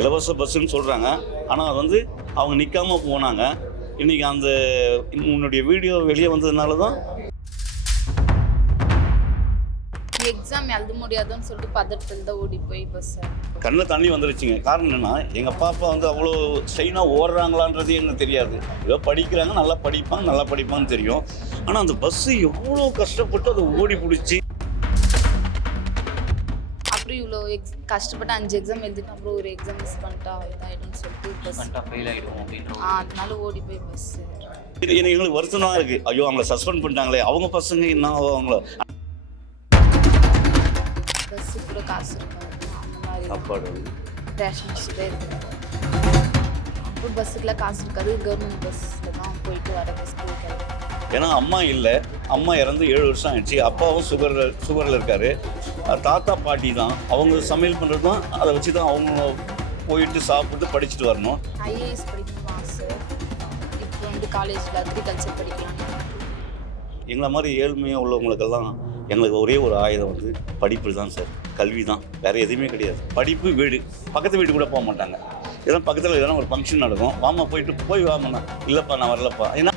இலவச பஸ்ஸுன்னு சொல்கிறாங்க. ஆனால் அது வந்து அவங்க நிற்காம போனாங்க. இன்றைக்கி அந்த உன்னுடைய வீடியோ வெளியே வந்ததுனால தான் எக்ஸாம் எழுத முடியாதுன்னு சொல்லிட்டு பதட்டத்தில் தான் ஓடி போய் பஸ் கண்ணில் தண்ணி வந்துருச்சுங்க. காரணம் என்னென்னா, எங்கள் பாப்பா வந்து அவ்வளோ ஸ்ட்ரெயினாக ஓடுறாங்களான்றது எனக்கு தெரியாது. ஏதோ படிக்கிறாங்க, நல்லா படிப்பாங்கன்னு தெரியும். ஆனால் அந்த பஸ்ஸு எவ்வளோ கஷ்டப்பட்டு அதை ஓடி பிடிச்சி அப்புறம் இவ்வளோ கஷ்டப்பட்டு 5 எக்ஸாம் எழுதிட்டு அப்புறம் ஒரு எக்ஸாம் மிஸ் பண்ணிட்டா இதாகிடும்னு சொல்லிட்டு பஸ் ஃபெயில் ஆகிடும் அப்படின்ற அதனால ஓடி போய் பஸ் எங்களுக்கு வருத்தம் தான் இருக்குது. ஐயோ அவங்கள சஸ்பெண்ட் பண்ணிட்டாங்களே, அவங்க பசங்க என்ன அவங்கள பஸ்ஸு கூட காசு இருக்காது அந்த மாதிரி சாப்பாடு ரேஷன் வச்சுட்டே இருக்கு. அப்புறம் பஸ்ஸுக்குலாம் காசு இருக்காது, கவர்மெண்ட் பஸ்ஸில் தான் போயிட்டு வர ஸ்கூலுக்கு. ஏன்னா அம்மா இல்லை, அம்மா இறந்து 7 வருஷம் ஆயிடுச்சு. அப்பாவும் சுகரில் இருக்கார். தாத்தா பாட்டி தான் அவங்க சமையல் பண்ணுறது தான், அதை வச்சு தான் அவங்க போயிட்டு சாப்பிட்டு படிச்சுட்டு வரணும். ஐஏஎஸ் படிக்கணும் ஆசை. இப்போ வந்து காலேஜில் அக்ரிகல்ச்சர் படிக்கலாம். எங்களை மாதிரி ஏழ்மையாக உள்ளவங்களுக்கெல்லாம் எங்களுக்கு ஒரே ஒரு ஆயுதம் வந்து படிப்பு தான் சார், கல்வி தான், வேறு எதுவுமே கிடையாது. படிப்பு, வீடு, பக்கத்து வீடு கூட போக மாட்டாங்க. இதெல்லாம் பக்கத்தில் எதனா ஒரு ஃபங்க்ஷன் நடக்கும், வாமா போய் வாமண்ணா, இல்லைப்பா நான் வரலப்பா. ஏன்னா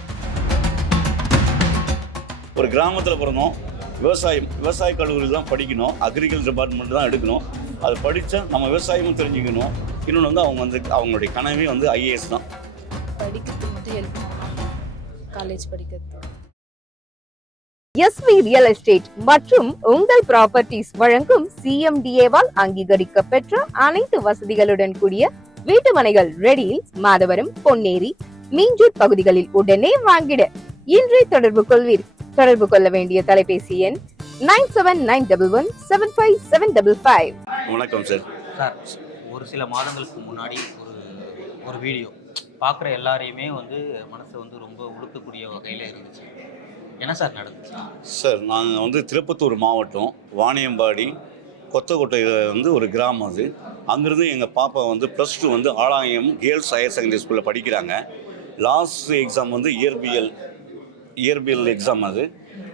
ஒரு கிராமத்தில் பிறந்தோம், விவசாய கல்லூரியில் தான் படிக்கணும், அக்ரிகல்ச்சர் டிபார்ட்மெண்ட் தான் எடுக்கணும். அது படித்தா நம்ம விவசாயமும் தெரிஞ்சுக்கணும். இன்னொன்று வந்து அவங்க வந்து அவங்களுடைய கனவே வந்து ஐஏஎஸ் தான். படிக்கிறதுக்கு மட்டும் ஹெல்ப் பண்ணலாம், காலேஜ் படிக்கிறது. எஸ்வி ரியல் எஸ்டேட் மற்றும் உங்கள் ப்ராப்பர்ட்டிஸ் வழங்கும் சிஎம்டிஏவால் அங்கீகரிக்க பெற்ற அனைத்து வசதிகளுடன் கூடிய வீட்டு மனைகள் ரெடியில் மாதவரம், பொன்னேரி, மீஞ்சூர் பகுதிகளில் உடனே வாங்கிட இன்றே தொடர்பு கொள்வீர். தொடர்பு கொள்ள வேண்டிய தொலைபேசி எண் 9791175755. வணக்கம் சார். சார், ஒரு சில மாதங்களுக்கு முன்னாடி ஒரு வீடியோ பார்க்குற எல்லாரையுமே வந்து மனசை வந்து ரொம்ப உழுக்கக்கூடிய வகையில் இருந்துச்சு. என்ன சார் நடந்துச்சு? சார், நாங்கள் வந்து திருப்பத்தூர் மாவட்டம் வாணியம்பாடி கொத்தக்கோட்டை வந்து ஒரு கிராமம். அது அங்கேருந்து எங்கள் பாப்பா வந்து +2 வந்து ஆலாயம் கேர்ள்ஸ் ஹையர் செகண்டரி ஸ்கூலில் படிக்கிறாங்க. லாஸ்ட் எக்ஸாம் வந்து இயற்பியல் எக்ஸாம். அது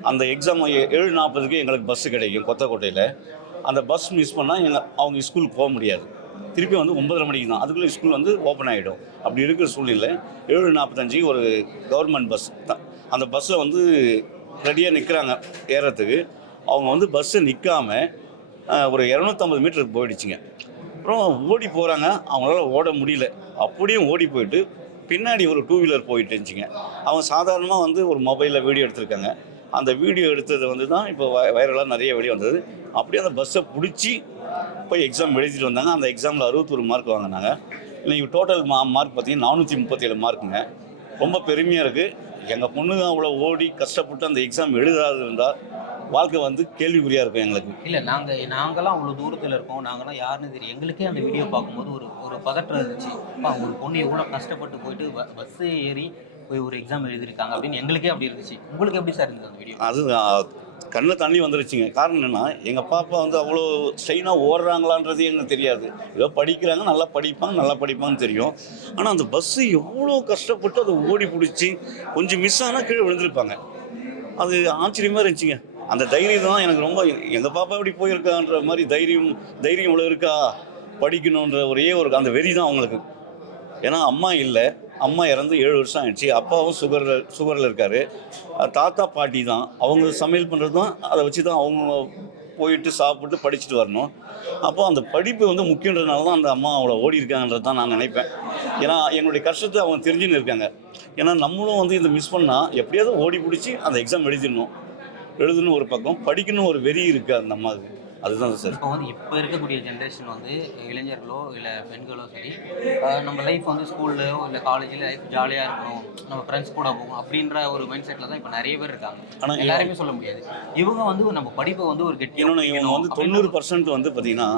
அந்த எக்ஸாம் 7:40க்கு எங்களுக்கு பஸ்ஸு கிடைக்கும் கொத்தக்கோட்டையில். அந்த பஸ் மிஸ் பண்ணால் அவங்க ஸ்கூலுக்கு போக முடியாது. திருப்பி வந்து 9:30 மணிக்கு தான், அதுக்குள்ளே ஸ்கூல் வந்து ஓப்பன் ஆகிடும். அப்படி இருக்கிற சூழ்நிலை 7:45 ஒரு கவர்மெண்ட் பஸ் தான். அந்த பஸ்ஸில் வந்து ரெடியாக நிற்கிறாங்க ஏறத்துக்கு. அவங்க வந்து பஸ்ஸை நிற்காம ஒரு 250 மீட்டருக்கு போயிடுச்சுங்க. அப்புறம் ஓடி போகிறாங்க, அவங்களால ஓட முடியல. அப்படியும் ஓடி போயிட்டு பின்னாடி ஒரு 2 வீலர் போயிட்டு இருந்துச்சுங்க. அவங்க சாதாரணமாக வந்து ஒரு மொபைலில் வீடியோ எடுத்திருக்காங்க. அந்த வீடியோ எடுத்தது வந்து தான் இப்போ வைரலாக நிறைய வீடியோ வந்தது. அப்படியே அந்த பஸ்ஸை பிடிச்சி போய் எக்ஸாம் எழுதிட்டு வந்தாங்க. அந்த எக்ஸாமில் 61 மார்க் வாங்கினாங்க. இன்றைக்கி டோட்டல் மார்க் பார்த்தீங்கன்னா 437 மார்க்குங்க. ரொம்ப பெருமையாக இருக்குது. எங்கள் பொண்ணு தான் அவ்வளோ ஓடி கஷ்டப்பட்டு அந்த எக்ஸாம் எழுதாது இருந்தால் வாழ்க்கை வந்து கேள்விக்குறியாக இருக்கும் எங்களுக்கு. இல்லை, நாங்களாம் அவ்வளோ தூரத்தில் இருக்கோம், நாங்களாம் யாருன்னு தெரியும். எங்களுக்கே அந்த வீடியோ பார்க்கும்போது ஒரு பதற்றம் இருந்துச்சு. ஒரு பொண்ணு எவ்வளோ கஷ்டப்பட்டு போயிட்டு பஸ்ஸு ஏறி போய் ஒரு எக்ஸாம் எழுதியிருக்காங்க அப்படின்னு எங்களுக்கே அப்படி இருந்துச்சு. உங்களுக்கு எப்படி சார் இருந்தது அந்த வீடியோ? அது கண்ணில் தண்ணி வந்துருச்சுங்க. காரணம் என்னென்னா, எங்கள் பாப்பா வந்து அவ்வளோ ஸ்ட்ரெயினாக ஓடுறாங்களான்றது எனக்கு தெரியாது. ஏதோ படிக்கிறாங்க, நல்லா படிப்பாங்கன்னு தெரியும். ஆனால் அந்த பஸ்ஸு எவ்வளோ கஷ்டப்பட்டு அதை ஓடி பிடிச்சி கொஞ்சம் மிஸ் ஆனால் கீழே விழுந்திருப்பாங்க. அது ஆச்சரியமாக இருந்துச்சுங்க. அந்த தைரியம் தான் எனக்கு ரொம்ப, எங்கள் பாப்பா எப்படி போயிருக்கான்ற மாதிரி தைரியம் இவ்வளோ இருக்கா, படிக்கணுன்ற ஒரே ஒரு அந்த வெறி தான் அவங்களுக்கு. ஏன்னா அம்மா இல்லை, அம்மா இறந்து 7 வருஷம் ஆயிடுச்சு. அப்பாவும் சுகரில் இருக்கார். தாத்தா பாட்டி தான் அவங்க சமையல் பண்ணுறது தான், அதை வச்சு தான் அவங்க போயிட்டு சாப்பிட்டு படிச்சுட்டு வரணும். அப்போ அந்த படிப்பு வந்து முக்கியன்றதுனால தான் அந்த அம்மா அவ்வளோ ஓடி இருக்காங்கன்றது தான் நான் நினைப்பேன். ஏன்னா எங்களுடைய கஷ்டத்தை அவங்க தெரிஞ்சுன்னு இருக்காங்க. ஏன்னா நம்மளும் வந்து இதை மிஸ் பண்ணால் எப்படியாவது ஓடி பிடிச்சி அந்த எக்ஸாம் எழுதணும் ஒரு பக்கம், படிக்கணும் ஒரு வெறி இருக்குது அந்த அம்மாவுக்கு. அதுதான் சார். இப்போ இருக்கக்கூடிய ஜென்ரேஷன் வந்து இளைஞர்களோ இல்லை பெண்களோ சரி, நம்ம லைஃப் வந்து ஸ்கூல்லையோ இல்லை காலேஜில் லைஃப் ஜாலியாக இருக்கணும், நம்ம ஃப்ரெண்ட்ஸ் கூட போகும் அப்படின்ற ஒரு மைண்ட் செட்டில் தான் இப்போ நிறைய பேர் இருக்காங்க. ஆனால் எல்லாருமே சொல்ல முடியாது. இவங்க வந்து நம்ம படிப்பை வந்து ஒரு இன்னொன்று, இவங்க வந்து 90% வந்து பார்த்திங்கன்னா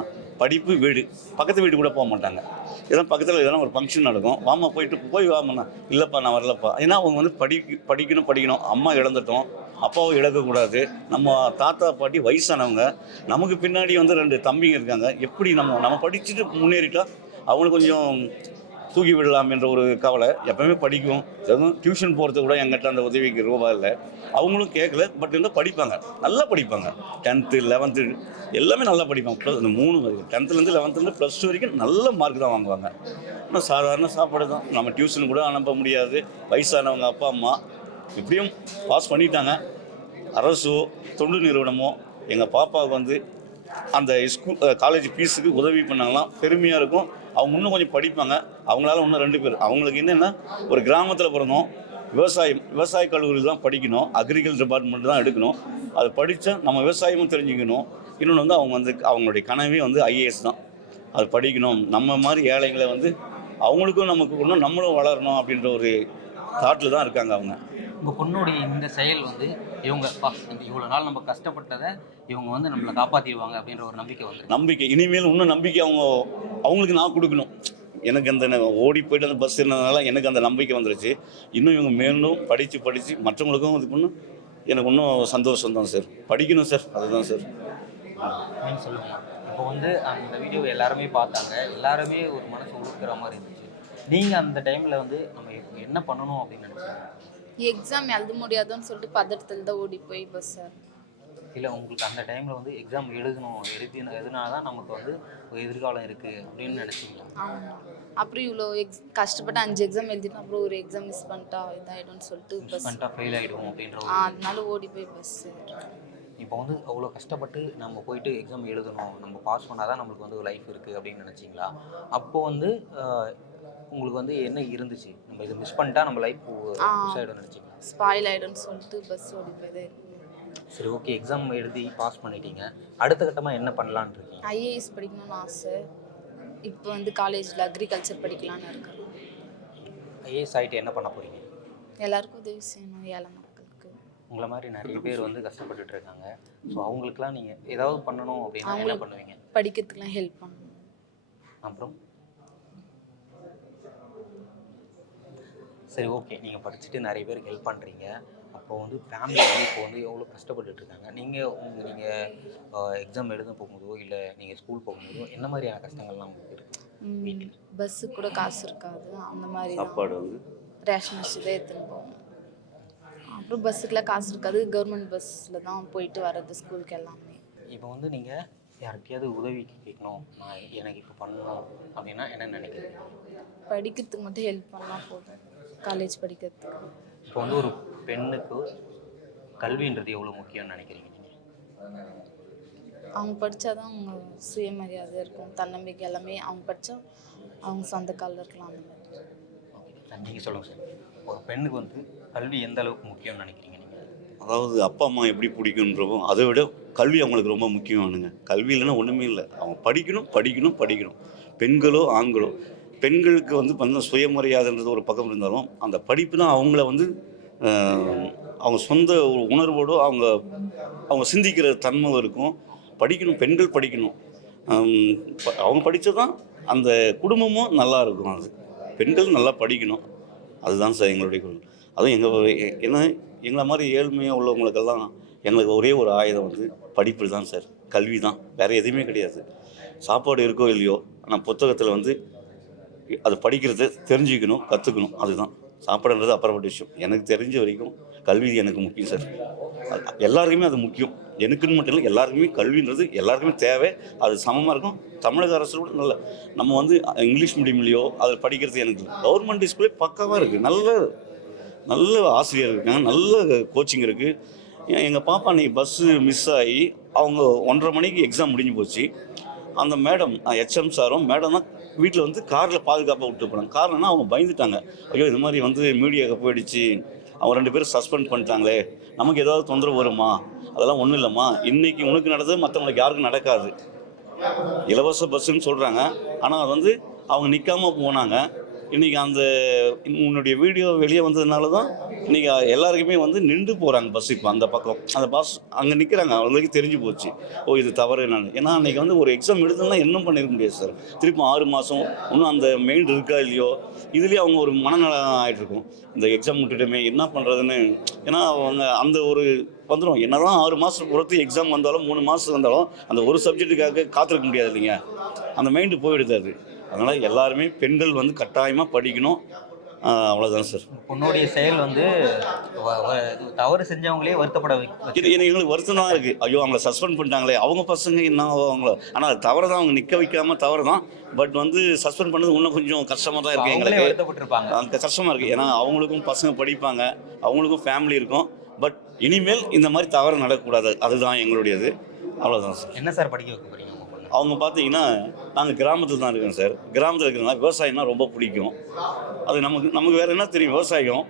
படிப்பு, வீடு, பக்கத்து வீடு கூட போக மாட்டாங்க. இதெல்லாம் பக்கத்தில் எதனா ஒரு ஃபங்க்ஷன் நடக்கும், வாமா போய் வாமண்ணா, இல்லைப்பா நான் வரலப்பா. ஏன்னா அவங்க வந்து படிக்கணும். அம்மா இழந்துட்டோம், அப்பாவை இழக்கக்கூடாது. நம்ம தாத்தா பாட்டி வயசானவங்க, நமக்கு பின்னாடி வந்து 2 தம்பிங்க இருக்காங்க. எப்படி நம்ம படிச்சுட்டு முன்னேறிட்டா அவங்களுக்கு கொஞ்சம் தூக்கி விடலாம் என்ற ஒரு கவலை. எப்பவுமே படிக்கும். அதுவும் டியூஷன் போகிறது கூட எங்கிட்ட அந்த உதவிக்கு ரூபா இல்லை. அவங்களும் கேட்கல. பட் இருந்தால் படிப்பாங்க, நல்லா படிப்பாங்க. 10th 11th எல்லாமே நல்லா படிப்பாங்க. ப்ளஸ் இந்த 3 10th-லேருந்து 11th +2 வரைக்கும் நல்ல மார்க் தான் வாங்குவாங்க. ஆனால் சாதாரண சாப்பாடு தான். நம்ம டியூஷன் கூட அனுப்ப முடியாது. வயசானவங்க அப்பா அம்மா எப்படியும் பாஸ் பண்ணிட்டாங்க. அரசோ தொண்டு நிறுவனமோ எங்கள் பாப்பாவுக்கு வந்து அந்த காலேஜ் ஃபீஸுக்கு உதவி பண்ணாங்களாம், பெருமையாக இருக்கும். அவங்க இன்னும் கொஞ்சம் படிப்பாங்க. அவங்களால இன்னும் 2 பேர். அவங்களுக்கு என்னென்னா, ஒரு கிராமத்தில் பிறந்தோம், விவசாய கல்லூரியில் தான் படிக்கணும், அக்ரிகல்ச்சர் டிபார்ட்மெண்ட் தான் எடுக்கணும். அது படித்தா நம்ம விவசாயமும் தெரிஞ்சுக்கணும். இன்னொன்று வந்து அவங்க வந்து அவங்களுடைய கனவே வந்து IAS தான். அது படிக்கணும். நம்ம மாதிரி ஏழைங்களை வந்து அவங்களுக்கும் நமக்கு இன்னும் நம்மளும் வளரணும் அப்படின்ற ஒரு தாட்டில் தான் இருக்காங்க அவங்க. உங்கள் பொண்ணுடைய இந்த செயல் வந்து இவங்க இவ்வளோ நாள் நம்ம கஷ்டப்பட்டதை இவங்க வந்து நம்மளை காப்பாற்றிடுவாங்க அப்படின்ற ஒரு நம்பிக்கை இனிமேல் இன்னும் நம்பிக்கை அவங்களுக்கு நான் கொடுக்கணும். எனக்கு அந்த ஓடி போய்ட்டு அந்த பஸ் இருந்ததுனால எனக்கு அந்த நம்பிக்கை வந்துருச்சு. இன்னும் இவங்க மேலும் படித்து மற்றவங்களுக்கும் இது பண்ணும். எனக்கு இன்னும் சந்தோஷம் தான் சார். படிக்கணும் சார், அதுதான் சார். நீங்கள் சொல்லுங்கள். இப்போ வந்து அந்த வீடியோ எல்லாருமே பார்த்தாங்க, எல்லாருமே ஒரு மனசு உருக்கிற மாதிரி இருந்துச்சு. நீங்கள் அந்த டைமில் வந்து நம்ம என்ன பண்ணணும் அப்படின்னு நினச்சாங்க? எக்ஸாம் எழுத முடியாதுன்னு சொல்லிட்டு பதட்டத்தில் தான் ஓடி போய் பஸ் சார். இல்லை, உங்களுக்கு அந்த டைமில் வந்து எக்ஸாம் எழுதினா தான் நமக்கு வந்து ஒரு எதிர்காலம் இருக்குது அப்படின்னு நினச்சிங்களா? ஆமாம். அப்புறம் இவ்வளோ கஷ்டப்பட்டு 5 எக்ஸாம் எழுதிட்டு அப்புறம் ஒரு எக்ஸாம் மிஸ் பண்ணிட்டா இதாகிடும்னு சொல்லிட்டு பஸ் ஃபெயில் ஆகிடும் அப்படின்ற அதனால ஓடி போய் பஸ். இப்போ வந்து அவ்வளோ கஷ்டப்பட்டு நம்ம போயிட்டு எக்ஸாம் எழுதணும், நம்ம பாஸ் பண்ணால் தான் நம்மளுக்கு வந்து ஒரு லைஃப் இருக்குது அப்படின்னு நினச்சிங்களா? அப்போது வந்து உங்களுக்கு வந்து என்ன இருந்துச்சு? நம்ம இதை மிஸ் பண்ணிட்டா நம்ம லைஃப் மிஸ் ஆகிடும் நினச்சிங்களா? ஸ்பாயில் ஆகிடும்னு சொல்லிட்டு பஸ் ஓடி போய். சரி, ஓகே, எக்ஸாம் எழுதி பாஸ் பண்ணிட்டீங்க. அடுத்த கட்டமாக என்ன பண்ணலான்னு இருக்கீங்க? IAS படிக்கணும்னு ஆசை. இப்போ வந்து காலேஜில் அக்ரிகல்ச்சர் படிக்கலான்னு இருக்கேன். IAS ஆகிட்டு என்ன பண்ண போகிறீங்க? எல்லாருக்கும் உதவி செய்யணும், ஏழை மக்களுக்கு. உங்களை மாதிரி நிறைய பேர் வந்து கஷ்டப்பட்டுட்டு இருக்காங்க. ஸோ அவங்களுக்குலாம் நீங்கள் ஏதாவது பண்ணணும் அப்படின்னா என்ன பண்ணுவீங்க? படிக்கிறதுக்குலாம் ஹெல்ப் பண்ணணும். அப்புறம் சரி, ஓகே, நீங்கள் படிச்சுட்டு நிறைய பேருக்கு ஹெல்ப் பண்ணுறீங்க. அப்போ வந்து ஃபேமிலி வந்து இப்போ வந்து எவ்வளோ கஷ்டப்பட்டுட்டு இருக்காங்க. நீங்கள் எக்ஸாம் எழுத போகும்போதோ இல்லை நீங்கள் ஸ்கூல் போகும்போதோ என்ன மாதிரியான கஷ்டங்கள்லாம் உங்களுக்கு இருக்குது? பஸ்ஸுக்கு கூட காசு இருக்காது. அந்த மாதிரி சாப்பாடு வந்து ரேஷன் வச்சு தான் எடுத்துன்னு போகணும். அப்புறம் பஸ்ஸுக்கெலாம் காசு இருக்காது. கவர்மெண்ட் பஸ்ஸில் தான் போயிட்டு வர்றது ஸ்கூலுக்கு எல்லாமே. இப்போ வந்து நீங்கள் யாருக்கையாவது உதவி கேட்கணும், எனக்கு இப்போ பண்ணணும் அப்படின்னா என்ன நினைக்கிறீங்க? படிக்கிறதுக்கு மட்டும் ஹெல்ப் பண்ணால் போதும், காலேஜ் படிக்கிறதுக்கு. இப்போ வந்து ஒரு பெண்ணுக்கு கல்வின்றது எவ்வளோ முக்கியம்னு நினைக்கிறீங்க நீங்கள்? அவங்க படித்தாதான் அவங்க சுயமரியாதை இருக்கும், தன்னம்பிக்கை எல்லாமே. அவங்க படித்தா அவங்க சொந்த காலில் இருக்கலாம். அந்த மாதிரி. ஓகே, நீங்கள் சொல்லுங்கள் சார். ஒரு பெண்ணுக்கு வந்து கல்வி எந்த அளவுக்கு முக்கியம்னு நினைக்கிறீங்க நீங்கள்? அதாவது அப்பா அம்மா எப்படி பிடிக்குன்றப்போ அதை விட கல்வி அவங்களுக்கு ரொம்ப முக்கியமானுங்க. கல்வி இல்லைன்னா ஒன்றுமே இல்லை. அவங்க படிக்கணும். பெண்களோ ஆண்களோ, பெண்களுக்கு வந்து பண்ண சுயமரியாதைன்றது ஒரு பக்கம் இருந்தாலும் அந்த படிப்பு தான் அவங்கள வந்து அவங்க சொந்த ஒரு உணர்வோடு அவங்க சிந்திக்கிற தன்மை இருக்கும். படிக்கணும், பெண்கள் படிக்கணும். அவங்க படித்தா தான் அந்த குடும்பமும் நல்லா இருக்கும். அது பெண்கள் நல்லா படிக்கணும். அதுதான் சார் எங்களுடைய கொள்கை. அதுவும் ஏன்னா எங்களை மாதிரி ஏழ்மையாக உள்ளவங்களுக்கெல்லாம் எங்களுக்கு ஒரே ஒரு ஆயுதம் வந்து படிப்பு தான் சார், கல்வி தான், வேறு எதுவுமே கிடையாது. சாப்பாடு இருக்கோ இல்லையோ, ஆனால் புத்தகத்தில் வந்து அது படிக்கிறத தெரிஞ்சுக்கணும், கற்றுக்கணும். அதுதான் சாப்பாடுன்றது அப்புறப்பட்ட விஷயம். எனக்கு தெரிஞ்ச வரைக்கும் கல்வி எனக்கு முக்கியம் சார். எல்லாருக்குமே அது முக்கியம். எனக்குன்னு மட்டும் இல்லை, எல்லாருக்குமே கல்வின்றது எல்லாருக்குமே தேவை. அது சமமாக இருக்கும். தமிழக அரசு கூட நம்ம வந்து இங்கிலீஷ் மீடியம்லையோ அதில் படிக்கிறது எனக்கு கவர்மெண்ட் ஸ்கூலே பக்காவாக இருக்குது. நல்ல ஆசிரியர் இருக்காங்க, நல்ல கோச்சிங் இருக்குது. எங்கள் பாப்பா அன்றைக்கி பஸ்ஸு மிஸ் ஆகி அவங்க 1:30 மணிக்கு எக்ஸாம் முடிஞ்சு போச்சு. அந்த மேடம் HM சாரும் மேடம் தான் வீட்டில் வந்து காரில் பாதுகாப்பாக விட்டு போனாங்க. காரணம்னா அவங்க பயந்துட்டாங்க. ஐயோ, இது மாதிரி வந்து மீடியாவுக்கு போயிடுச்சு, அவங்க 2 பேரும் சஸ்பெண்ட் பண்ணிட்டாங்களே, நமக்கு ஏதாவது தொந்தரவு வருமா? அதெல்லாம் ஒன்றும் இல்லைம்மா, இன்றைக்கி உனக்கு நடந்தது மற்றவங்களுக்கு யாருக்கும் நடக்காது. இலவச பஸ்ஸுன்னு சொல்கிறாங்க, ஆனால் அது வந்து அவங்க நிற்காமல் போனாங்க. இன்றைக்கி உன்னுடைய வீடியோ வெளியே வந்ததுனால தான் இன்றைக்கி எல்லாருக்குமே வந்து நின்று போகிறாங்க பஸ்ஸுக்கு. அந்த பக்கம் அந்த பஸ் அங்கே நிற்கிறாங்க, அவங்களுக்கு தெரிஞ்சு போச்சு, ஓ இது தவறு என்னன்னு. ஏன்னா அன்றைக்கி வந்து ஒரு எக்ஸாம் எழுதுனா இன்னும் பண்ணியிருக்க முடியாது சார். திருப்பி 6 மாதம் இன்னும் அந்த மெயின் இருக்கா இல்லையோ, இதுலேயே அவங்க ஒரு மனநலம் ஆகிட்ருக்கும். இந்த எக்ஸாம் விட்டுட்டுமே என்ன பண்ணுறதுன்னு. ஏன்னா அவங்க அந்த ஒரு வந்துடும். என்ன தான் 6 மாதம் பொறுத்து எக்ஸாம் வந்தாலும் 3 மாதம் வந்தாலும் அந்த ஒரு சப்ஜெக்ட்டுக்காக காத்திருக்க முடியாது இல்லைங்க. அந்த மைண்டு போயிடுது. அதனால் எல்லாருமே பெண்கள் வந்து கட்டாயமாக படிக்கணும். அவ்வளோதான் சார். பொண்ணுடைய செயல் வந்து தவறு செஞ்சவங்களே வருத்தப்பட இது எங்களுக்கு வருத்தம் தான் இருக்குது. ஐயோ அவங்கள சஸ்பெண்ட் பண்ணிட்டாங்களே, அவங்க பசங்க என்ன அவங்கள, ஆனால் அது தவறு தான், அவங்க நிற்க வைக்காமல் தவறு தான். பட் வந்து சஸ்பெண்ட் பண்ணது இன்னும் கொஞ்சம் கஷ்டமாக தான் இருக்குது எங்களுக்கு. வருத்தப்பட்டிருப்பாங்க. அந்த கஷ்டமாக இருக்குது. ஏன்னா அவங்களுக்கும் பசங்க படிப்பாங்க, அவங்களுக்கும் ஃபேமிலி இருக்கும். பட் இனிமேல் இந்த மாதிரி தவறு நடக்கக்கூடாது, அதுதான் எங்களுடையது. அவ்வளோதான் சார். என்ன சார் படிக்க வைக்க போறீங்க? அவங்க பார்த்தீங்கன்னா நாங்கள் கிராமத்தில் தான் இருக்கோம் சார். கிராமத்தில் இருக்கிறதுனால விவசாயம்னா ரொம்ப பிடிக்கும். அது நமக்கு வேறு என்ன தெரியும், விவசாயம்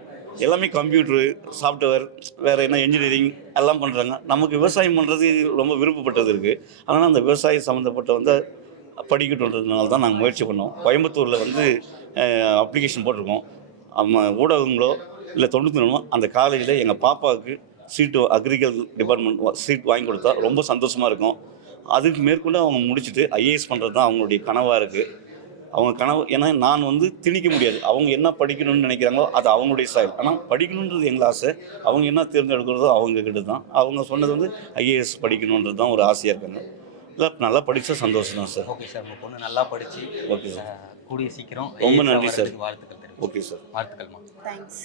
எல்லாமே கம்ப்யூட்ரு, சாஃப்ட்வேர், வேறு என்ன இன்ஜினியரிங் எல்லாம் பண்ணுறாங்க. நமக்கு விவசாயம் பண்ணுறது ரொம்ப விருப்பப்பட்டது இருக்குது. அதனால் அந்த விவசாயம் சம்மந்தப்பட்ட வந்து படிக்கட்டுன்றதுனால தான் நாங்கள் முயற்சி பண்ணோம். கோயம்புத்தூரில் வந்து அப்ளிகேஷன் போட்டிருக்கோம். ஊடகங்களோ இல்லை 93 அந்த காலேஜில் எங்கள் பாப்பாவுக்கு சீட்டு அக்ரிகல்ச்சர் டிபார்ட்மெண்ட் சீட் வாங்கி கொடுத்தா ரொம்ப சந்தோஷமாக இருக்கும். அதுக்கு மேற்கொண்டு அவங்க முடிச்சுட்டு ஐஏஎஸ் பண்ணுறது தான் அவங்களுடைய கனவாக இருக்குது. அவங்க கனவு, ஏன்னா நான் வந்து திணிக்க முடியாது. அவங்க என்ன படிக்கணும்னு நினைக்கிறாங்களோ அது அவங்களுடைய ஸ்டைல். ஆனால் படிக்கணுன்றது எங்கள் ஆசை. அவங்க என்ன தேர்ந்தெடுக்கிறதோ அவங்கக்கிட்ட தான். அவங்க சொன்னது வந்து ஐஏஎஸ் படிக்கணுன்றது தான் ஒரு ஆசையாக இருக்காங்க. இல்லை நல்லா படித்தா சந்தோஷம் தான் சார். ஓகே சார், உங்கள் பொண்ணு நல்லா படித்து ஓகே சார், கூடிய சீக்கிரம் ரொம்ப நன்றி சார். வாழ்த்துக்கள். ஓகே சார், வாழ்த்துக்கள்மா. தேங்க்ஸ்.